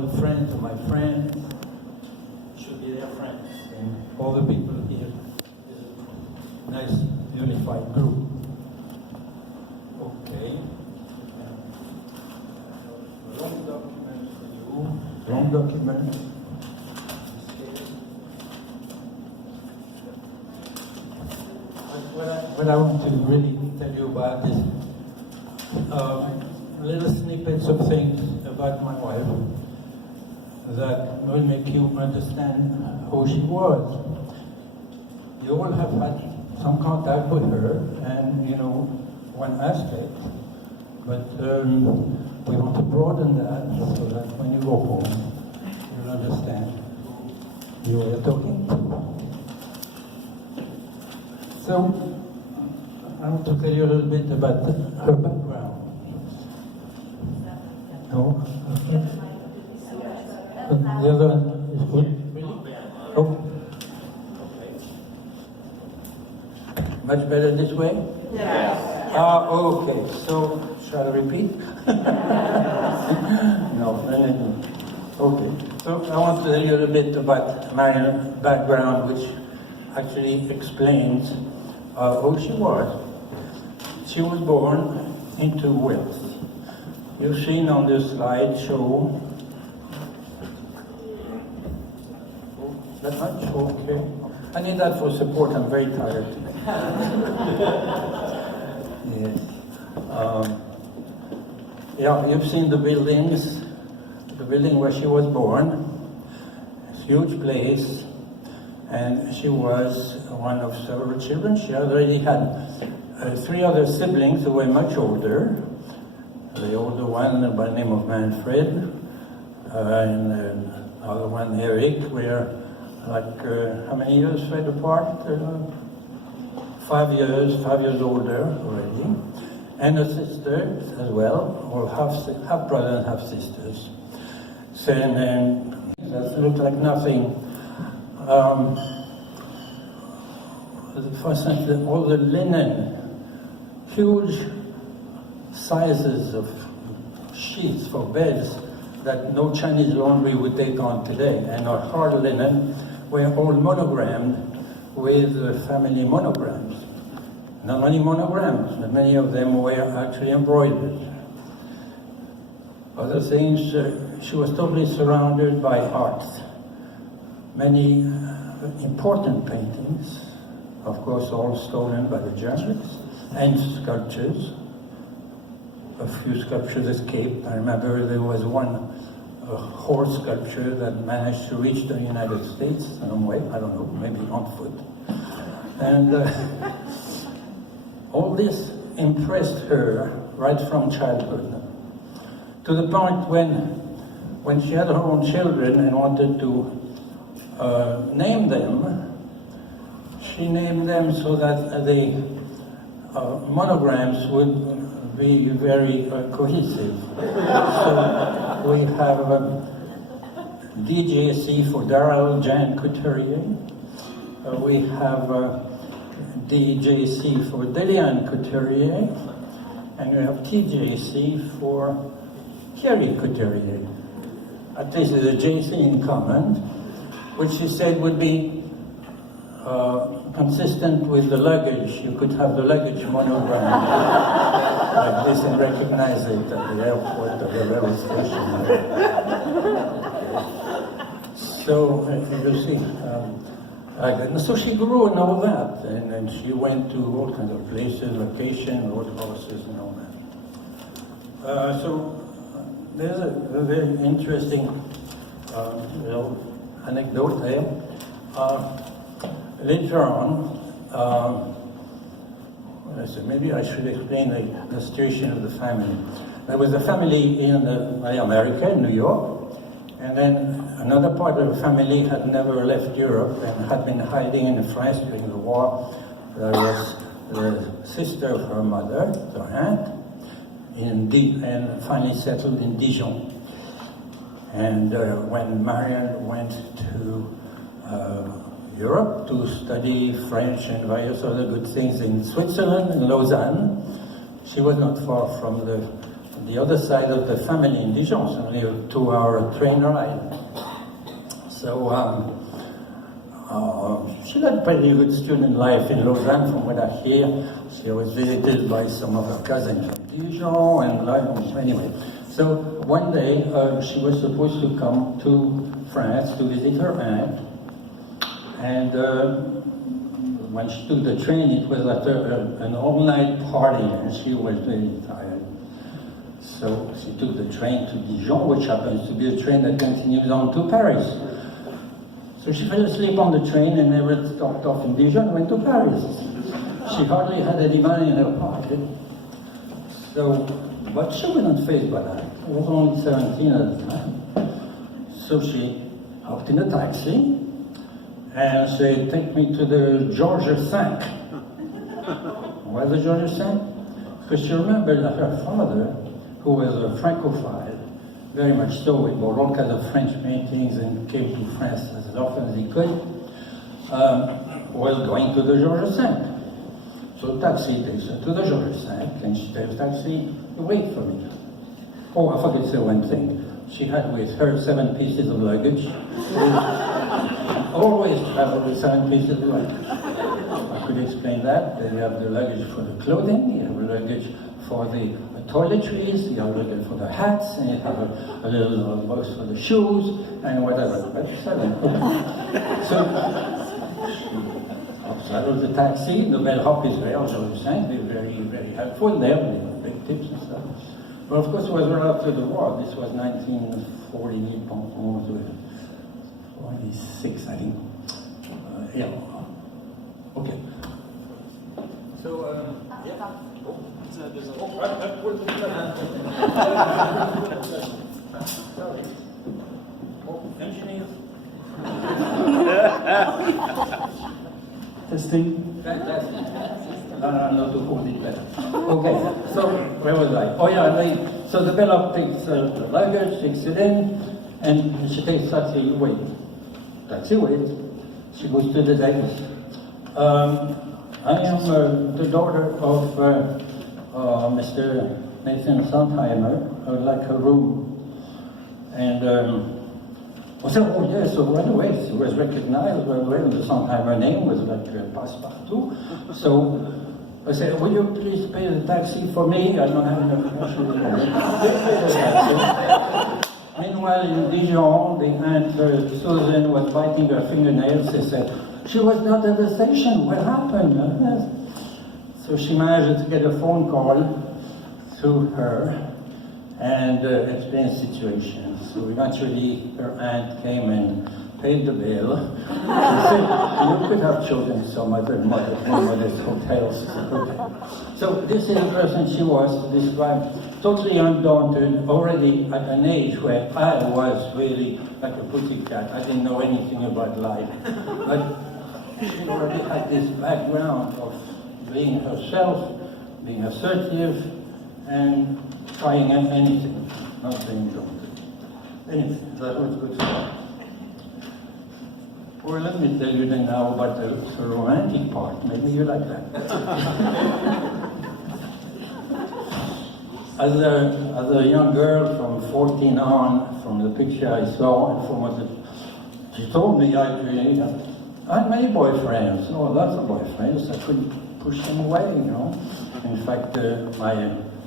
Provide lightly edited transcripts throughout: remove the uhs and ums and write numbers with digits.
all the friends of my friends should be their friends, and all the people here is a nice unified group. Okay. Long document for you. Long document. What I want to really tell you about is little snippets of things about my wife that will make you understand who she was. You all have had some contact with her, and you know one aspect, but we want to broaden that so that when you go home, you'll understand who you are talking to. So, I want to tell you a little bit about her background. No? The other one is good? Really? Oh. Okay. Much better this way? Yes. Okay. So, shall I repeat? No. Okay. So, I want to tell you a little bit about Marion's background, which actually explains who she was. She was born into wealth. You've seen on this slide show. That much? Okay. I need that for support. I'm very tired. Yes. Yeah, you've seen the buildings. The building where she was born. It's a huge place. And she was one of several children. She already had 3 other siblings who were much older. The older one by the name of Manfred, and the other one, Eric, were like, how many years, Fred, apart? 5 years older already. And a sister as well, or half brother and half sisters. So, and that looked like nothing. For instance, all the linen, huge sizes of sheets for beds that no Chinese laundry would take on today, and our hard linen were all monogrammed with family monograms. Not many monograms, but many of them were actually embroidered. Other things, she was totally surrounded by art. Many important paintings, of course all stolen by the Germans, and sculptures. A few sculptures escaped. I remember there was one horse sculpture that managed to reach the United States some way, I don't know, maybe on foot. And all this impressed her right from childhood, to the point when she had her own children and wanted to name them, she named them so that the monograms would be very cohesive. So we have DJC for Darrell Jan Couturier. We have DJC for Delian Couturier. And we have TJC for Kerry Couturier. At least there's a JC in common, which she said would be consistent with the luggage. You could have the luggage monogram like this and recognize it at the airport or the railway station. So you see, so she grew in all that, and she went to all kinds of places, vacation, rode horses and all that. So there's a very interesting little anecdote there. Later on, maybe I should explain the situation of the family. There was a family in America, in New York, and then another part of the family had never left Europe and had been hiding in France during the war. There was the sister of her mother, the aunt, and finally settled in Dijon. And when Marion went to Europe to study French and various other good things in Switzerland, in Lausanne, she was not far from the the other side of the family in Dijon, it's only a 2-hour train ride. So she had a pretty good student life in Lausanne, from what I hear. She was visited by some of her cousins from Dijon, and anyway. So one day she was supposed to come to France to visit her aunt, and when she took the train, it was after an all-night party, and she was very tired. So she took the train to Dijon, which happens to be a train that continues on to Paris. So she fell asleep on the train and never stopped off in Dijon and went to Paris. She hardly had any money in her pocket. So, but she wasn't fazed by that. She was only 17 at the time. So she hopped in a taxi and said, take me to the Georges V. Why the Georges V? Because she remembered that her father, who was a Francophile, very much so, he bought all kinds of French paintings and came to France as often as he could, was going to the Georges V. So taxi takes her to the Georges V, and she tells taxi, wait for me. Oh, I forgot to say one thing. She had with her 7 pieces of luggage. Always travel with 7 pieces of luggage. I could explain that. Then you have the luggage for the clothing, you have the luggage for the toiletries, you have a luggage for the hats, and you have a little box for the shoes, and whatever. But 7. So, outside of the taxi, the bellhop is there, they're very, very helpful there, with big tips and stuff. But of course, it was right after the war. This was 1946, I think. Yeah. Okay. So, yeah. Sorry. Engineers. Testing. Fantastic. No, to hold it better. Okay, so where was I? Oh yeah, so the bellhop takes the luggage, takes it in, and she takes taxi, wait. Taxi waits. She goes to the deck. I am the daughter of Mr. Nathan Sondheimer. I would like a room. And I said, oh yes, so right away, she was recognized right away, and the Sondheimer name was like Passepartout. So I said, will you please pay the taxi for me? I don't have enough cash. Meanwhile, in Dijon, the aunt Susan was biting her fingernails. They said, she was not at the station. What happened? So she managed to get a phone call to her and explain the situation. So eventually, her aunt came and paid the bill. She said, you could have chosen some other modest hotels. So this is the person she was described, totally undaunted, already at an age where I was really like a pussycat. I didn't know anything about life. But she already had this background of being herself, being assertive, and trying anything, not being daunted. Anything, that was good stuff. Well, let me tell you then now about the romantic part. Maybe you like that. As a young girl from 14 on, from the picture I saw, and from what she told me, I had many boyfriends, lots of boyfriends. I couldn't push them away, In fact,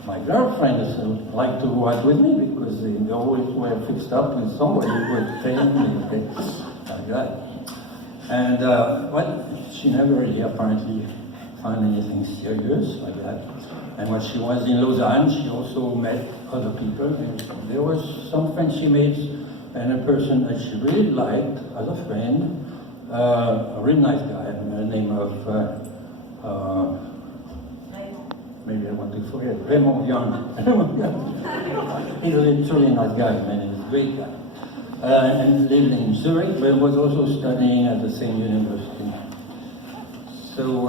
my girlfriends liked to go out with me because they always were fixed up with somebody who would pay me, like that. And, well, she never really apparently found anything serious like that. And when she was in Lausanne, she also met other people. And there was some friends she made, and a person that she really liked as a friend, a really nice guy, by the name of, maybe I want to forget, Raymond Young. He's a truly nice guy, man, he's a great guy. And lived in Zurich, but was also studying at the same university. So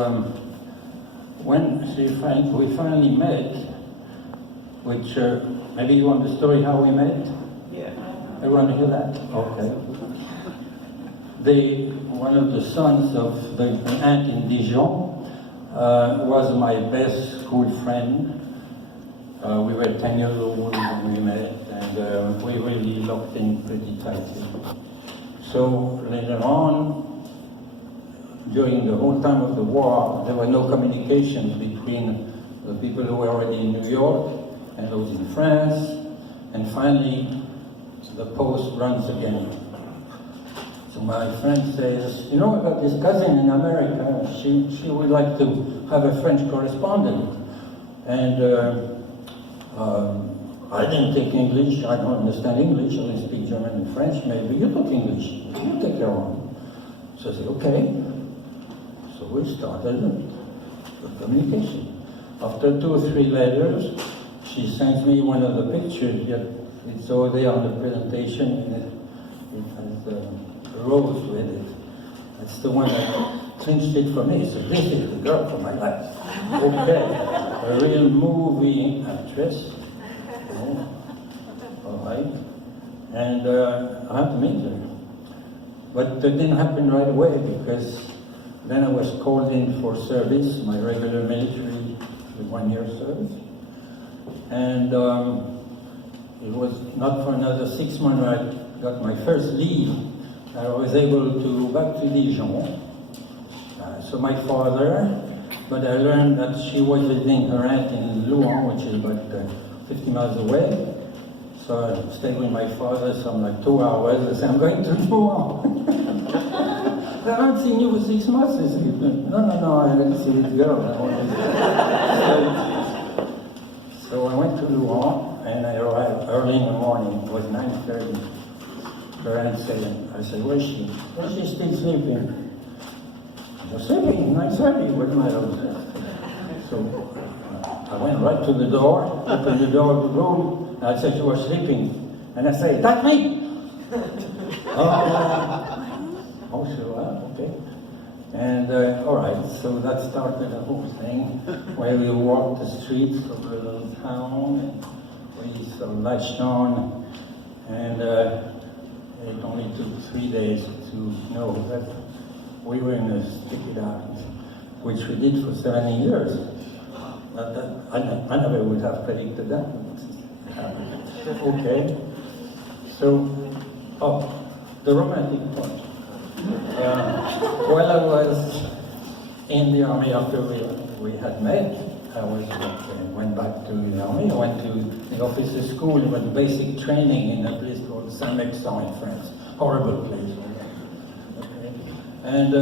when we finally met, which maybe you want the story how we met? Yeah. Everyone hear that? Okay. One of the sons of the aunt in Dijon was my best school friend. We were 10 years old when we met, and we really locked in pretty tightly. So later on, during the whole time of the war, there were no communications between the people who were already in New York and those in France, and finally the post runs again. So my friend says, you know, I got this cousin in America, she would like to have a French correspondent. And I didn't take English, I don't understand English, I only speak German and French, maybe you talk English, you take your own. So I said, okay. So we started the communication. After 2 or 3 letters, she sends me one of the pictures, it's over there on the presentation, it has a rose with it. That's the one that clinched it for me. So this is the girl for my life. Okay, a real movie actress. Oh, all right. And I had to meet her. But it didn't happen right away because then I was called in for service, my regular military, the 1-year service. And it was not for another 6 months when I got my first leave. I was able to go back to Dijon. So my father, but I learned that she was visiting her aunt in Louan, which is about 50 miles away. So I stayed with my father some like 2 hours. I said, I'm going to Louan. I haven't seen you for 6 months. I said, no, I didn't see this girl. So I went to Louan and I arrived early in the morning. It was 9:30. Her aunt said, I said, where is she? Well, she's still sleeping. She's sleeping, 9:30, what's the matter with her? So I went right to the door, opened the door of the room, and I said she was sleeping. And I said, that's me! Oh, sure, okay. And all right, so that started the whole thing, where we walked the streets of the little town, and we sort of latched on, and it only took 3 days to know that we were in a sticky island, which we did for 70 years. I never would have predicted that. Okay. So, the romantic part. While I was in the army after we had met, I went back to the army. I went to the officer school and went basic training in a place called Saint-Mexan in France. Horrible place. Okay. And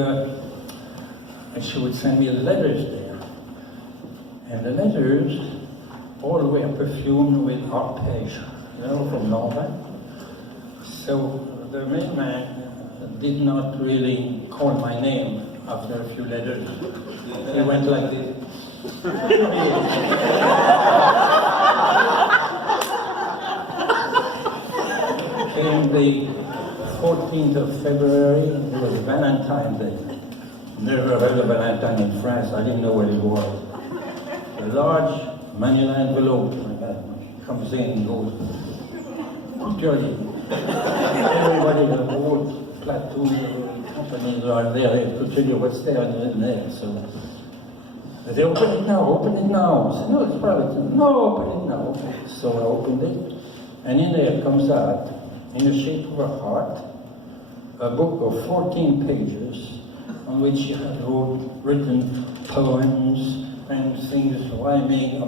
she would send me letters there. And the letters all were perfumed with arpège, from Norway. So the mailman did not really call my name after a few letters. He went like this. Came the 14th of February, it was Valentine's Day. Never heard of Valentine in France, I didn't know what it was. A large manila envelope like that comes in and goes, dirty. Everybody, the whole platoon companies are there to tell you what's there in there. So they say, open it now. I said, no, it's private. No, open it now. So I opened it, and in there comes out, in the shape of a heart, a book of 14 pages on which she had written poems and things rhyming,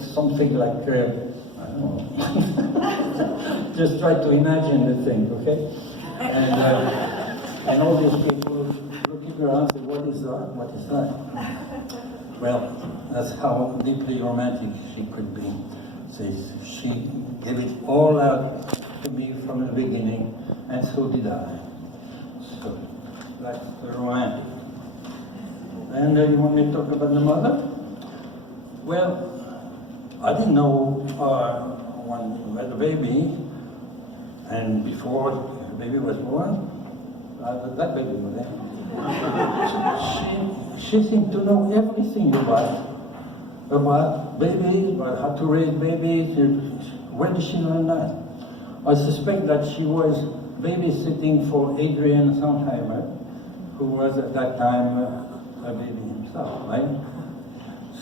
something like, I don't know. Just try to imagine the thing, okay? And all these people looking around and say, what is that? What is that? Well, that's how deeply romantic she could be. So she gave it all out to me from the beginning, and so did I. So that's the romantic. And you want me to talk about the mother? Well, I didn't know when we had the baby, and before the baby was born, that baby was there. She seemed to know everything about babies, about how to raise babies. When did she learn that? I suspect that she was babysitting for Adrian Sondheimer, who was at that time a baby himself, right?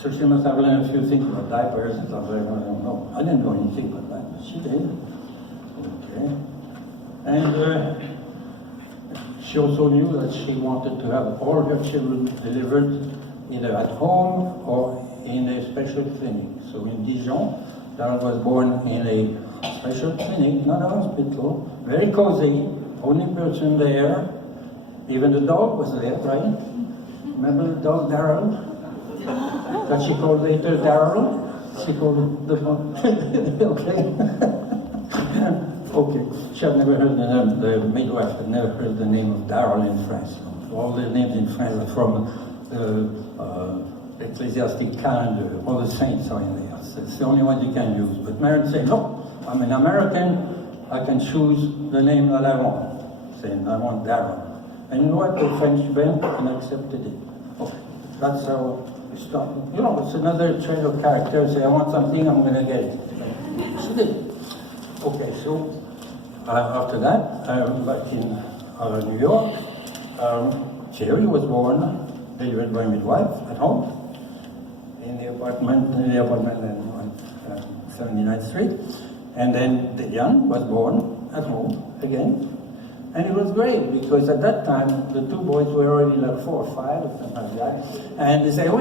So she must have learned a few things about diapers and stuff like that. I don't know. I didn't know anything about that, but she did. Okay. And she also knew that she wanted to have all her children delivered either at home or in a special clinic. So in Dijon, Darrell was born in a special clinic, not a hospital, very cozy, only person there. Even the dog was there, right? Remember the dog Darrell? That she called later Darrell? She called the dog. Okay. Okay. She had never heard the name, the midwife had never heard the name of Darrell in France. All the names in France are from the ecclesiastic calendar. All the saints are in there. So it's the only one you can use. But Marion said, no, I'm an American, I can choose the name that I want. Saying, I want Darrell. And you know what? The French went and accepted it. Okay. That's how we started. You know, it's another trait of character. Say, I want something, I'm going to get it. She did. Okay, so after that, back in New York, Jerry was born, delivered by midwife at home, in the apartment on 79th Street. And then Young was born at home again. And it was great because at that time the two boys were already like 4 or 5 or something like that. And they said, oh,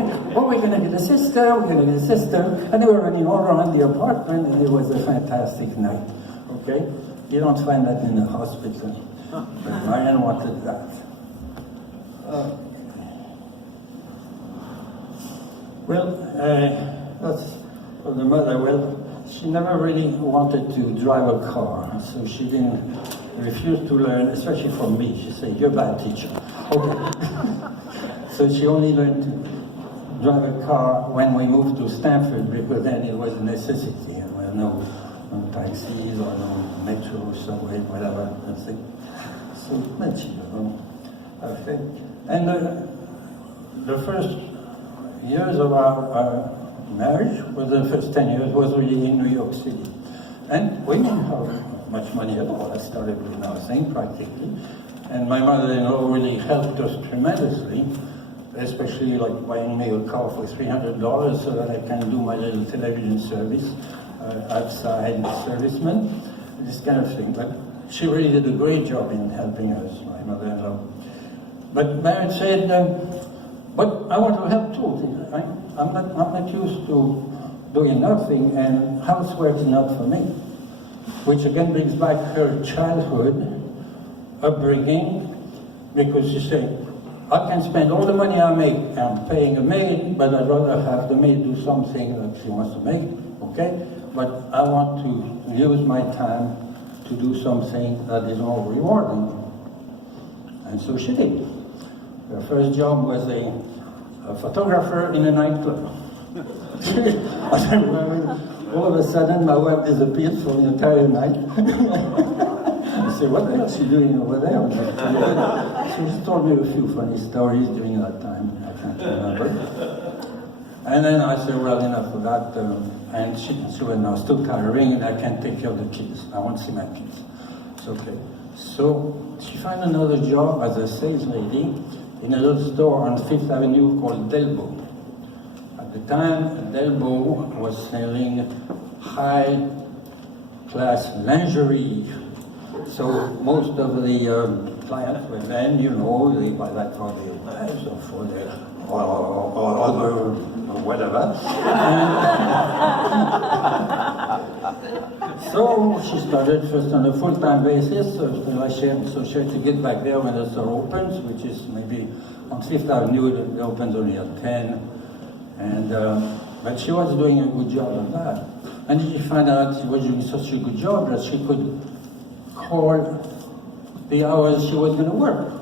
we're going to get a sister, we're going to get a sister. And they were running all around the apartment and it was a fantastic night. Okay? You don't find that in the hospital. But Marion wanted that. That's for the mother. Well, she never really wanted to drive a car, so she refused to learn, especially from me. She said, you're a bad teacher. Okay. So she only learned to drive a car when we moved to Stanford, because then it was a necessity. And we had no taxis or no metro, subway, whatever. That's it. So much, you know. Okay. And the first years of our marriage, was the first 10 years, was really in New York City. And we didn't have much money at all. I started with nothing, practically. And my mother-in-law really helped us tremendously, especially like buying me a car for $300 so that I can do my little television service, outside serviceman, this kind of thing. But she really did a great job in helping us, my mother-in-law. But Marion said, but I want to help too. I'm not used to doing nothing, and housework is not for me. Which again brings back her childhood upbringing, because she said, I can spend all the money I make on paying a maid, but I'd rather have the maid do something that she wants to make, okay? But I want to use my time to do something that is more rewarding. And so she did. Her first job was a photographer in a nightclub. All of a sudden, my wife disappeared for the entire night. I said, what the hell is she doing over there? She told me a few funny stories during that time. I can't remember. And then I said, well, enough of that. And she went, now it's too tiring, and I can't take care of the kids. I want to see my kids. It's okay. So she found another job as a sales lady in a little store on 5th Avenue called Delbo. At the time, Delbo was selling high-class lingerie. So most of the clients were then, you know, they buy that for their wives or for their or other or whatever. So she started first on a full-time basis, so she had to get back there when the store opens, which is maybe on 5th Avenue, it opens only at 10. And, but she was doing a good job of that. And she found out she was doing such a good job that she could call the hours she was going to work.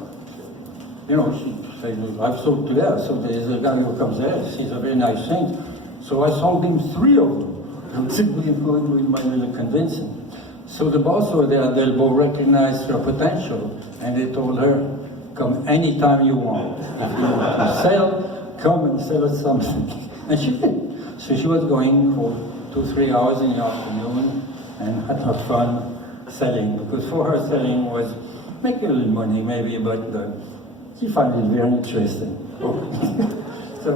You know, she said, I've sold to her, so there's a guy who comes there, he's a very nice saint. So I sold him 3 of them. I'm simply going with my little convincing. So the boss over there at Delbo recognized her potential, and they told her, come anytime you want. If you want to sell, come and sell us something. And she did. So she was going for 2-3 hours in the afternoon and had her fun selling, because for her selling was making a little money maybe, but she found it very interesting. So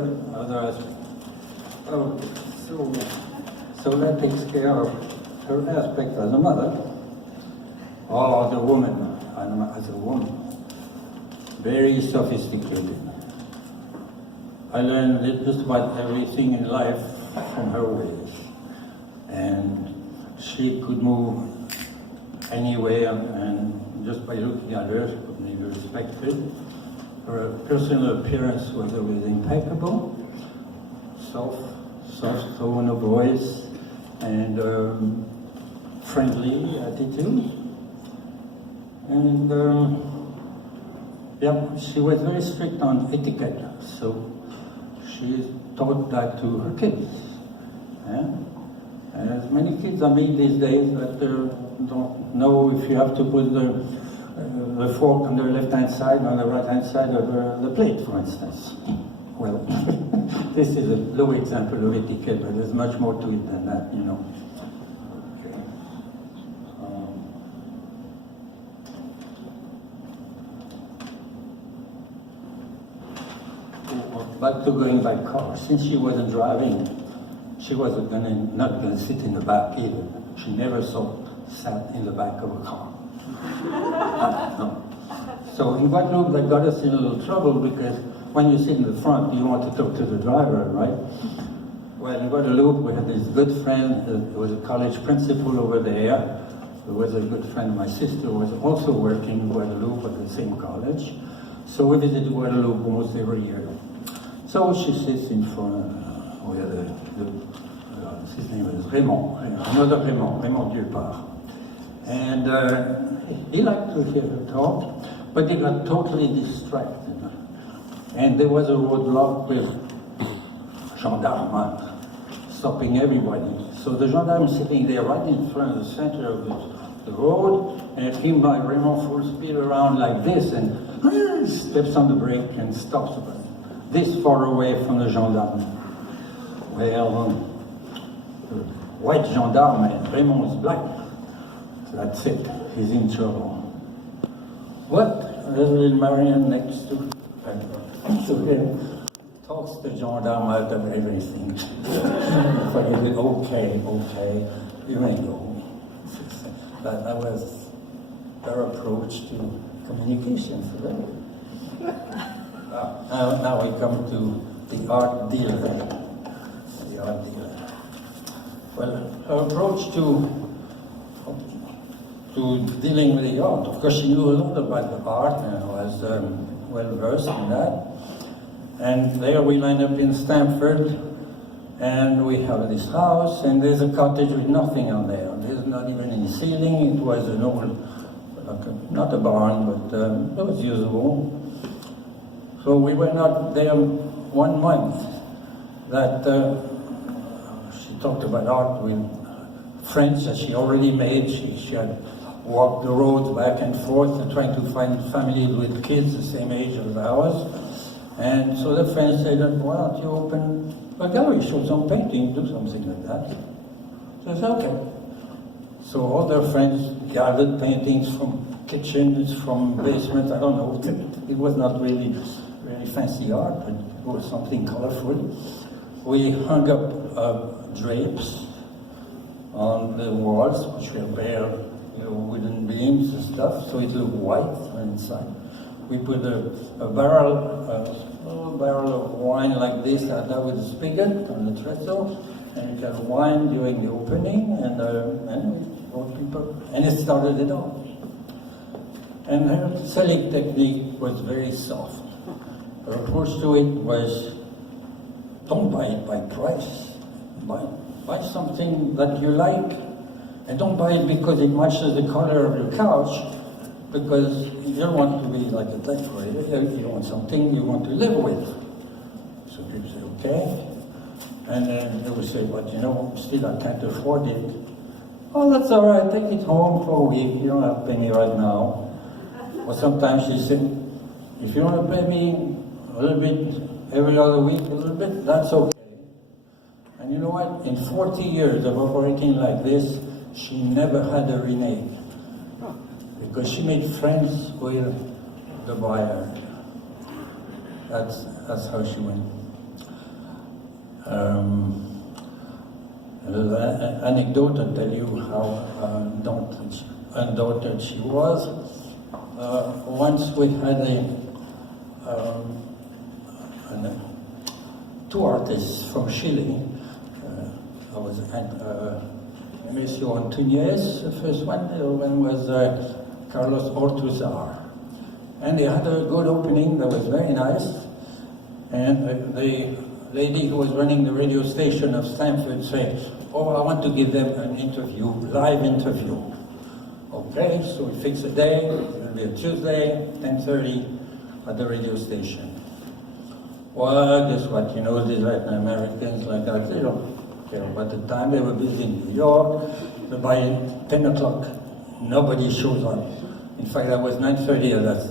Oh, so that takes care of her aspect as a mother, or as a woman, very sophisticated. I learned just about everything in life from her ways, and she could move anywhere, and just by looking at her, she could be respected. Her personal appearance was always impeccable, soft tone of voice, and friendly attitude. And she was very strict on etiquette, so she taught that to her kids. Yeah? And as many kids I meet these days that don't know if you have to put the fork on the left-hand side, on the right-hand side of the plate, for instance. Well, this is a low example of etiquette, but there's much more to it than that, you know. Okay. Back to going by car. Since she wasn't driving, she wasn't not going to sit in the back either. She never sat in the back of a car. No. So in Guadeloupe, that got us in a little trouble because when you sit in the front, you want to talk to the driver, right? Well, in Guadeloupe, we had this good friend who was a college principal over there, who was a good friend of my sister, who was also working in Guadeloupe at the same college. So we visited Guadeloupe almost every year. So she sits in front, his name is Raymond, another Raymond Dupart. And he liked to hear her talk, but he got totally distracted. And there was a roadblock with gendarmes stopping everybody. So the gendarme sitting there right in front of the center of the road, and it came by Raymond full speed around like this, and steps on the brake and stops this far away from the gendarme. Well, the white gendarme, and Raymond is black. So that's it, he's in trouble. What? There's a little Marion next to him. Talks the gendarme out of everything. But he said, okay, you may go. That was their approach to communication. Now we come to the art dealer. Well, her approach to dealing with the art, of course she knew a lot about the art and was well versed in that. And there we lined up in Stamford, and we have this house, and there's a cottage with nothing on there. There's not even any ceiling. It was an old, not a barn, but it was usable. So we went out there 1 month. That she talked about art with friends that she already made. She had walked the roads back and forth and trying to find families with kids the same age as ours. And so the friends said, why don't you open a gallery, show some paintings, do something like that. So I said, okay. So all their friends gathered paintings from kitchens, from basements, I don't know. It was not really very fancy art, but it was something colorful. We hung up drapes on the walls, which were bare, wooden beams and stuff, so it looked white inside. We put a small barrel of wine like this, that with a spigot on the trestle, and you can wine during the opening, and we brought people, and it started it off. And her selling technique was very soft. Her approach to it was, don't buy it by price. Buy something that you like, and don't buy it because it matches the color of your couch, because you don't want to be like a decorator. You want something you want to live with. So people say, okay. And then they would say, but still I can't afford it. Oh, that's all right, take it home for a week. You don't have to pay me right now. Or sometimes she said, if you want to pay me a little bit every other week, a little bit, that's okay. And you know what? In 40 years of operating like this, she never had a renege. Because she made friends with the buyer. That's how she went. An anecdote to tell you how undaunted she was. Once we had two artists from Chile. I was Emilio Antunes, the first one. The other one was Carlos Ortuzar. And they had a good opening that was very nice. And the lady who was running the radio station of Stanford said, "Oh, I want to give them an interview, live interview." Okay, so we fixed a day. It'll be a Tuesday, 10:30 at the radio station. Well, guess what? You know, these Latin Americans like that, they don't care about the time. They were busy in New York. But by 10 o'clock, nobody shows up. In fact, I was 9:30 at that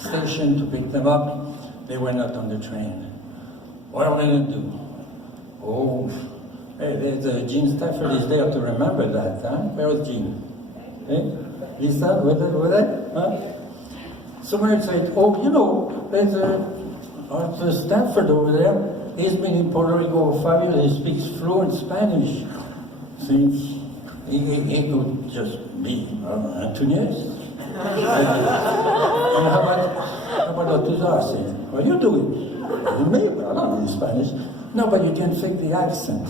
station to pick them up. They were not on the train. What are we going to do? Oh, hey, Gene Stafford is there to remember that, huh? Where was Gene? Hey? Lisa, were they? Huh? Someone said, oh, you know, there's Arthur Stafford over there. He's been in Puerto Rico for 5 years. He speaks fluent Spanish. Since he could just be Antunes. And how about Ortuzar saying, what are you doing? Me? Well, I don't know Spanish. No, but you can fake the accent.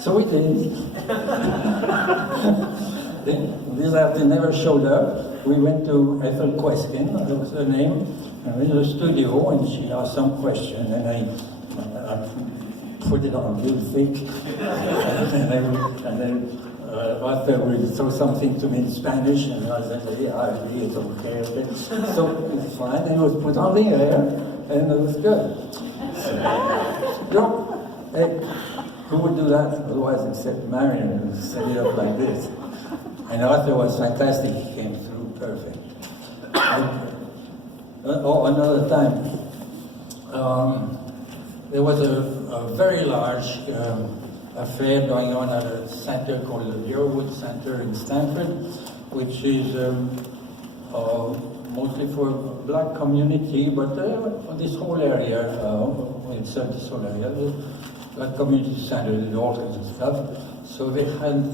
So we did. This after never showed up. We went to Ethel Queskin, that was her name, and in the studio, and she asked some question, and I put it on real thick, and then Arthur would throw something to me in Spanish, and I said, yeah, I agree, it's okay. So it's fine, and it was put on the air, and it was good. So, hey, who would do that otherwise except Marion, who set it up like this? And Arthur was fantastic, he came through perfect. Another time, there was a very large affair going on at a center called the Yearwood Center in Stanford, which is mostly for black community, but this whole area, it's this whole area, the black community center, all kinds of stuff. So they had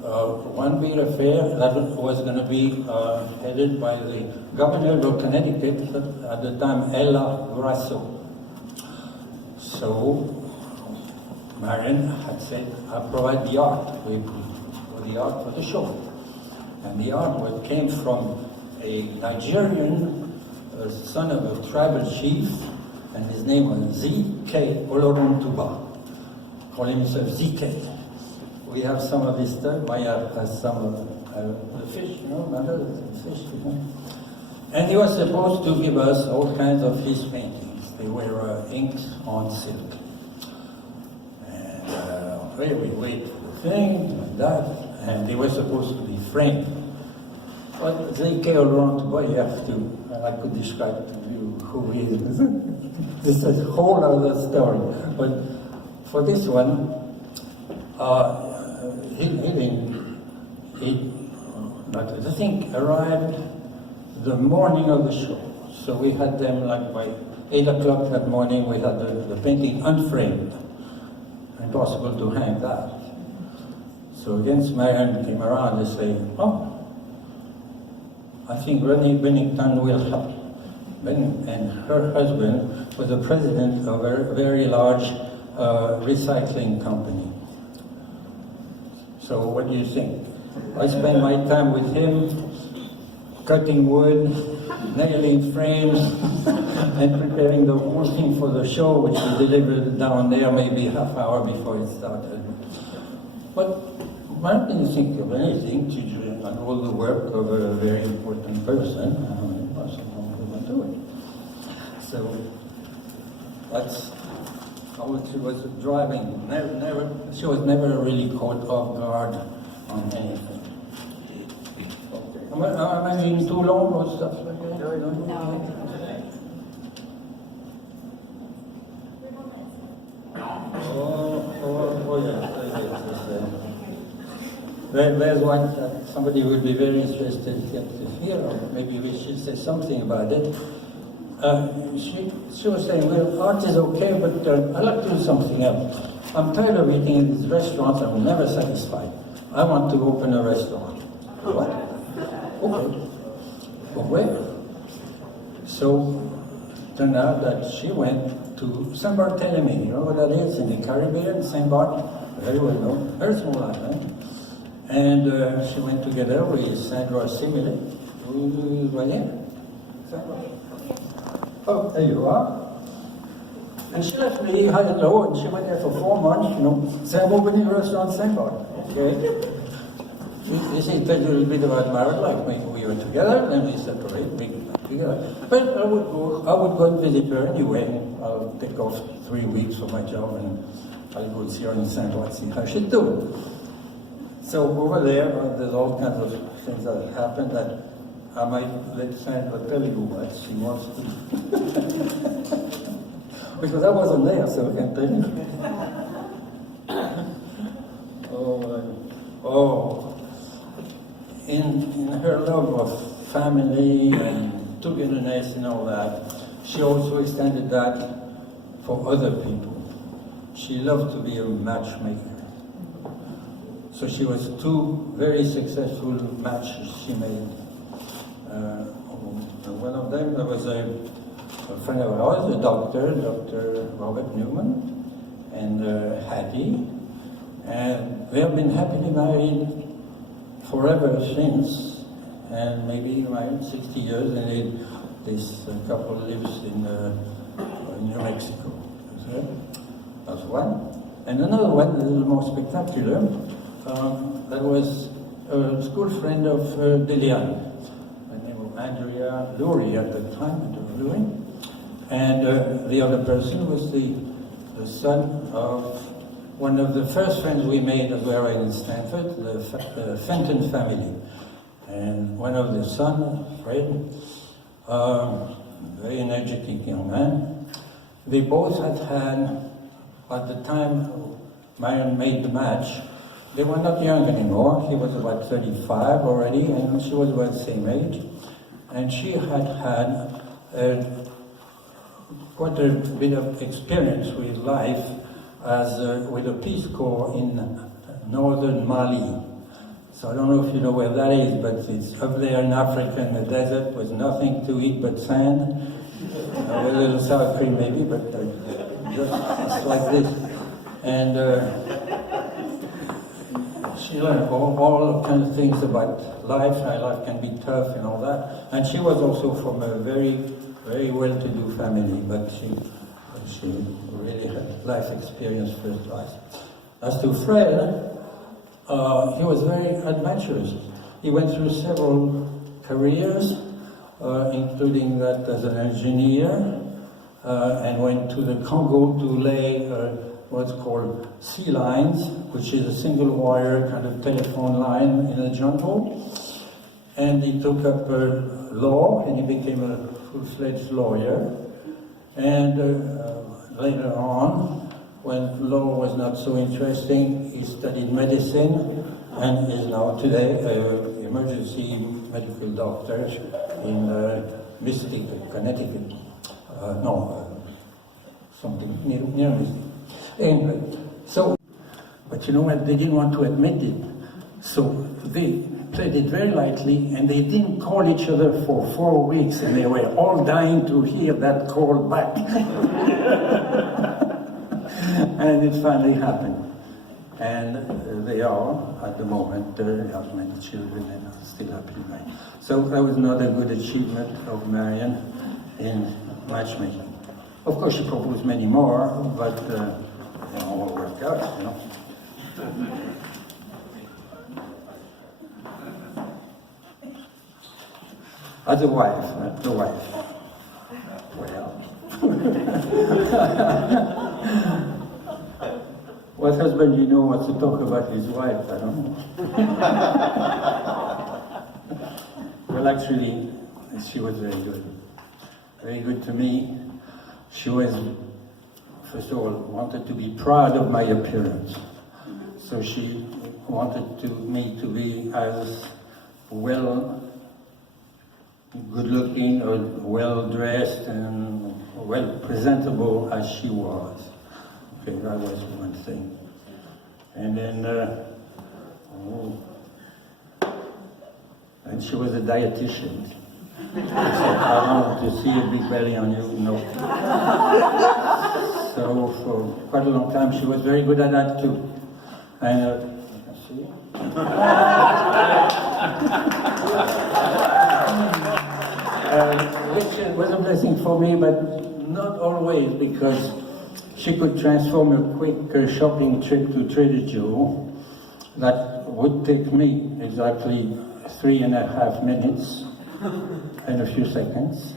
one big affair that was going to be headed by the governor of Connecticut at the time, Ella Grasso. So Marion had said, I'll provide the art for the show. And the art came from a Nigerian son of a tribal chief, and his name was Z.K. Oloruntuba. Call himself Z.K. We have some of his stuff. Maya has some of the fish, remember the fish? And he was supposed to give us all kinds of his paintings. They were inks on silk. And we wait for the thing, and that, and they were supposed to be framed. But they came around to boy, you have to, I could describe to you who he is. This is a whole other story. But for this one, the thing arrived the morning of the show. So we had them like by 8 o'clock that morning, we had the painting unframed. Impossible to hang that. So against Marion came around and say, oh, I think Rennie Bennington will help. And her husband was the president of a very large recycling company. So what do you think? I spent my time with him, cutting wood, nailing frames, and preparing the whole thing for the show, which we delivered down there maybe half hour before it started. But I didn't think of anything to do all the work of a very important person. Someone do it. So that's how she was driving. She was never really caught off guard on anything. Okay. Am I being too long or stuff like that? No. Oh, yes. There's one that somebody would be very interested to hear, or maybe we should say something about it. she was saying, well, art is okay, but I'd like to do something else. I'm tired of eating in these restaurants. I'm never satisfied. I want to open a restaurant. What? Okay. But where? So, turned out that she went to Saint Barthélemy. You know what that is in the Caribbean? Saint Bart, very well known, very small island. And she went together with Sandra Simile, who is right here. Oh, there you are. And she left me high and low, and she went there for 4 months, you know, Sam opening a restaurant, Saint Bart. Okay. You see, tell you a little bit about married life. We were together, then we separated, we got together. But I would go and visit her anyway. I'll take off 3 weeks for my job, and I'll go see her in Saint Bart, see how she's doing. So over there, there's all kinds of things that happen that I might let Sandra tell you what she wants to. Because I wasn't there, so I can tell you. In her love of family and togetherness and all that, she also extended that for other people. She loved to be a matchmaker. So she was 2 very successful matches she made. One of them, there was a friend of ours, a doctor, Dr. Robert Newman, and Hattie. And they have been happily married forever since, and maybe around 60 years, and this couple lives in New Mexico. That's one. And another one, a little more spectacular, that was a school friend of Liliane. Andrea Lurie at the time, and the other person was the son of one of the first friends we made as we were in Stanford, the Fenton family. And one of the sons, Fred, very energetic young man, they both had, at the time Marion made the match, they were not young anymore. He was about 35 already, and she was about the same age. And she had quite a bit of experience with life as with a Peace Corps in northern Mali. So I don't know if you know where that is, but it's up there in Africa in the desert with nothing to eat but sand. With a little sour cream maybe, but just like this. And she learned all kinds of things about life, how life can be tough and all that. And she was also from a very, very well-to-do family, but she really had life experience first class. As to Fred, he was very adventurous. He went through several careers, including that as an engineer, and went to the Congo to lay what's called sea lines, which is a single wire kind of telephone line in the jungle. And he took up law, and he became a full-fledged lawyer. And later on, when law was not so interesting, he studied medicine and is now today an emergency medical doctor in Mystic, Connecticut. Something near Mystic. Anyway, so, but you know what, they didn't want to admit it. So they played it very lightly, and they didn't call each other for 4 weeks, and they were all dying to hear that call back. And it finally happened. And they are, at the moment, have many children and are still happily married. So that was not a good achievement of Marion in matchmaking. Of course, she proposed many more, but they all worked out, you know. As a wife, the wife. Well. What husband you know wants to talk about his wife? I don't know. Well, actually, she was very good. Very good to me. She was, first of all, wanted to be proud of my appearance. So she wanted me to be as well good-looking or well-dressed and well-presentable as she was. Okay, that was one thing. And then, and she was a dietitian. She said, I want to see a big belly on you, no. So for quite a long time, she was very good at that too. And, you can see. Which was a blessing for me, but not always, because she could transform a quick shopping trip to Trader Joe that would take me exactly 3.5 minutes and a few seconds,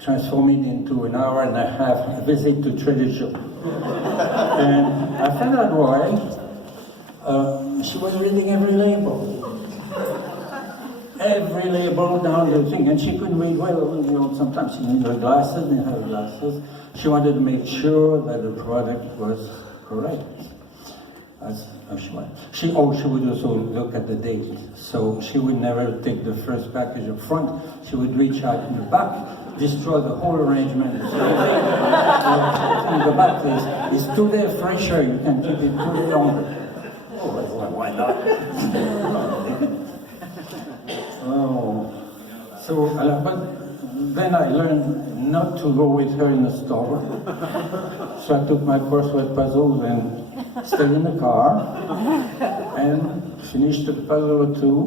transform it into an hour and a half visit to Trader Joe. And I found out why. She was reading every label. Every label down the thing, and she couldn't read well. You know, sometimes she needed her glasses, in her glasses. She wanted to make sure that the product was correct. That's how she went. She would also look at the date. So she would never take the first package up front. She would reach out in the back, destroy the whole arrangement. So, the back is 2 days fresher. You can keep it 2 days longer. Oh, well, why not? But then I learned not to go with her in the store. So I took my crossword puzzles and stayed in the car and finished a puzzle or two.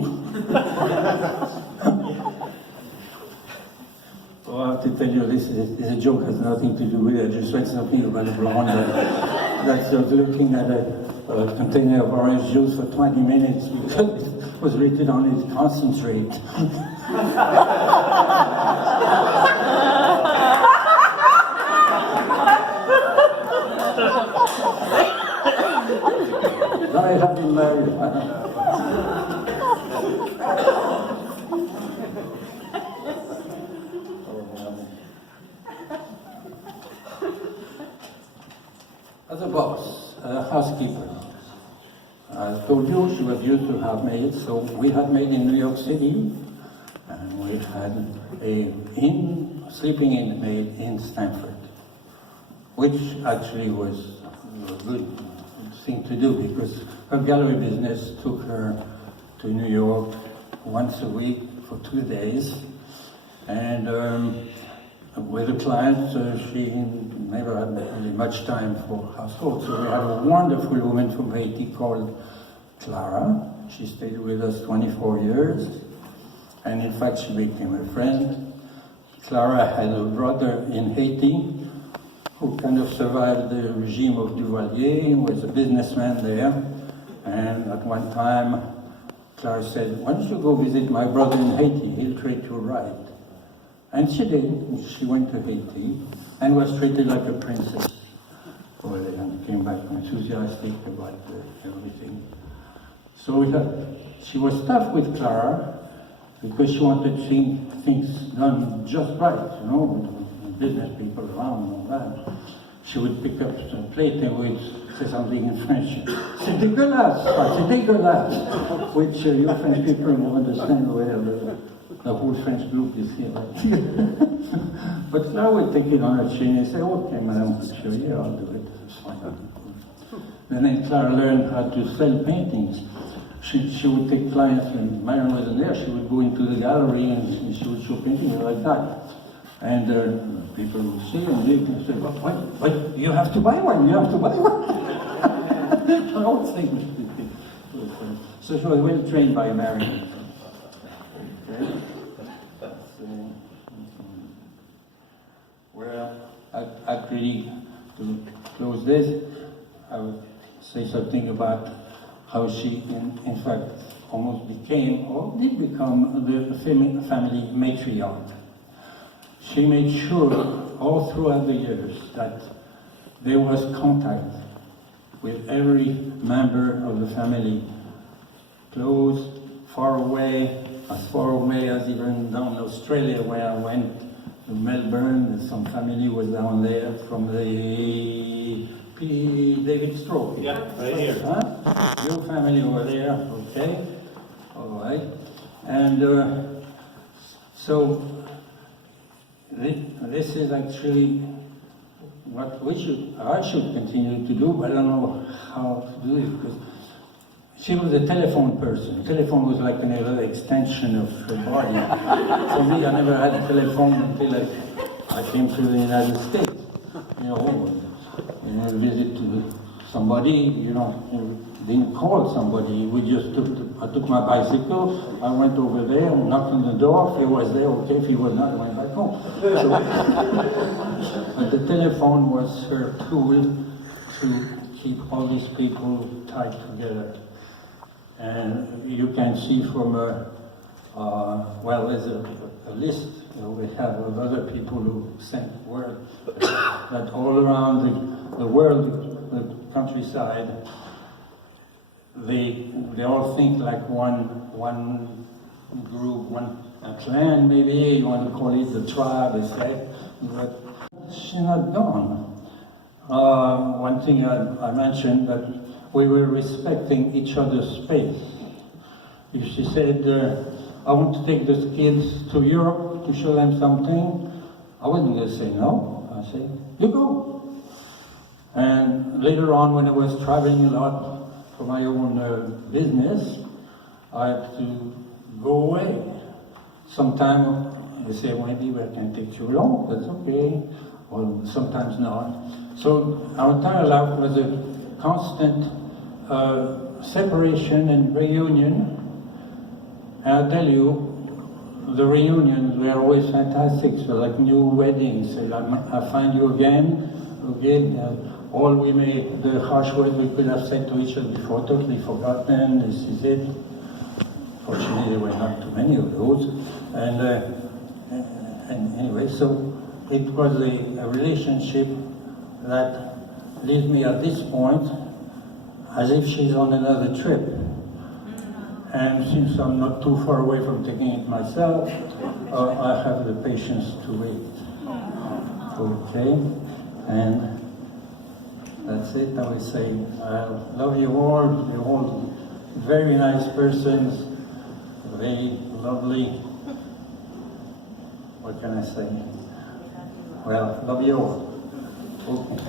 Well, I have to tell you, this is a joke, has nothing to do with it. I just read something about a blonde that was looking at a container of orange juice for 20 minutes because it was written on its concentrate. I have been married. As a boss, a housekeeper, I told you she was used to have maids, so we had maid in New York City, and we had a sleeping in maid in Stanford, which actually was a good thing to do because her gallery business took her to New York once a week for 2 days, and with a client, she never had really much time for household. So we had a wonderful woman from Haiti called Clara. She stayed with us 24 years, and in fact, she became a friend. Clara had a brother in Haiti who kind of survived the regime of Duvalier. He was a businessman there, and at one time, Clara said, "Why don't you go visit my brother in Haiti? He'll treat you right." And she did. She went to Haiti and was treated like a princess over there, and came back enthusiastic about everything. So she was tough with Clara because she wanted things done just right, you know, business people around and all that. She would pick up some plate and would say something in French. C'est dégueulasse, which you French people will understand where the whole French group is here. But now we take it on her chin and say, "Okay, madam, sure, yeah, I'll do it. It's fine." And then Clara learned how to sell paintings. She would take clients when Marion wasn't there. She would go into the gallery and she would show paintings like that. And people would see and they would say, "But you have to buy one. You have to buy one." I always think so. She was well trained by Marion. Okay. Well, actually, to close this, I would say something about how she, in fact, almost became, or did become, the family matriarch. She made sure, all throughout the years, that there was contact with every member of the family, close, far away, as far away as even down Australia where I went to Melbourne. Some family was down there from the David Stroke. Yeah, right here. Huh? Your family over there, okay, all right. And So this is actually what I should continue to do, but I don't know how to do it, because she was a telephone person. Telephone was like another extension of her body. For me, I never had a telephone until I came to the United States. Visit to somebody, didn't call somebody. I took my bicycle, I went over there and knocked on the door. If he was there, okay. If he was not, I went back home. But the telephone was her tool to keep all these people tied together. And you can see from there's a list we have of other people who sent word that all around the world, the countryside, they all think like one group, a clan maybe, you want to call it the tribe, they say, but she's not gone. One thing I mentioned, that we were respecting each other's space. If she said, I want to take these kids to Europe to show them something, I wasn't going to say no. I say, you go. And later on, when I was traveling a lot for my own business, I had to go away. Sometimes they say, maybe I can take you along, that's okay, or sometimes not. So our entire life was a constant separation and reunion. And I tell you, the reunions were always fantastic, so like new weddings. I find you again, all we made, the harsh words we could have said to each other before, totally forgotten, this is it. Fortunately, there were not too many of those. And anyway, so it was a relationship that leaves me at this point as if she's on another trip. And since I'm not too far away from taking it myself, I have the patience to wait. Okay, and that's it. I would say, I love you all. You're all very nice persons, very lovely. What can I say? Well, love you all. Okay.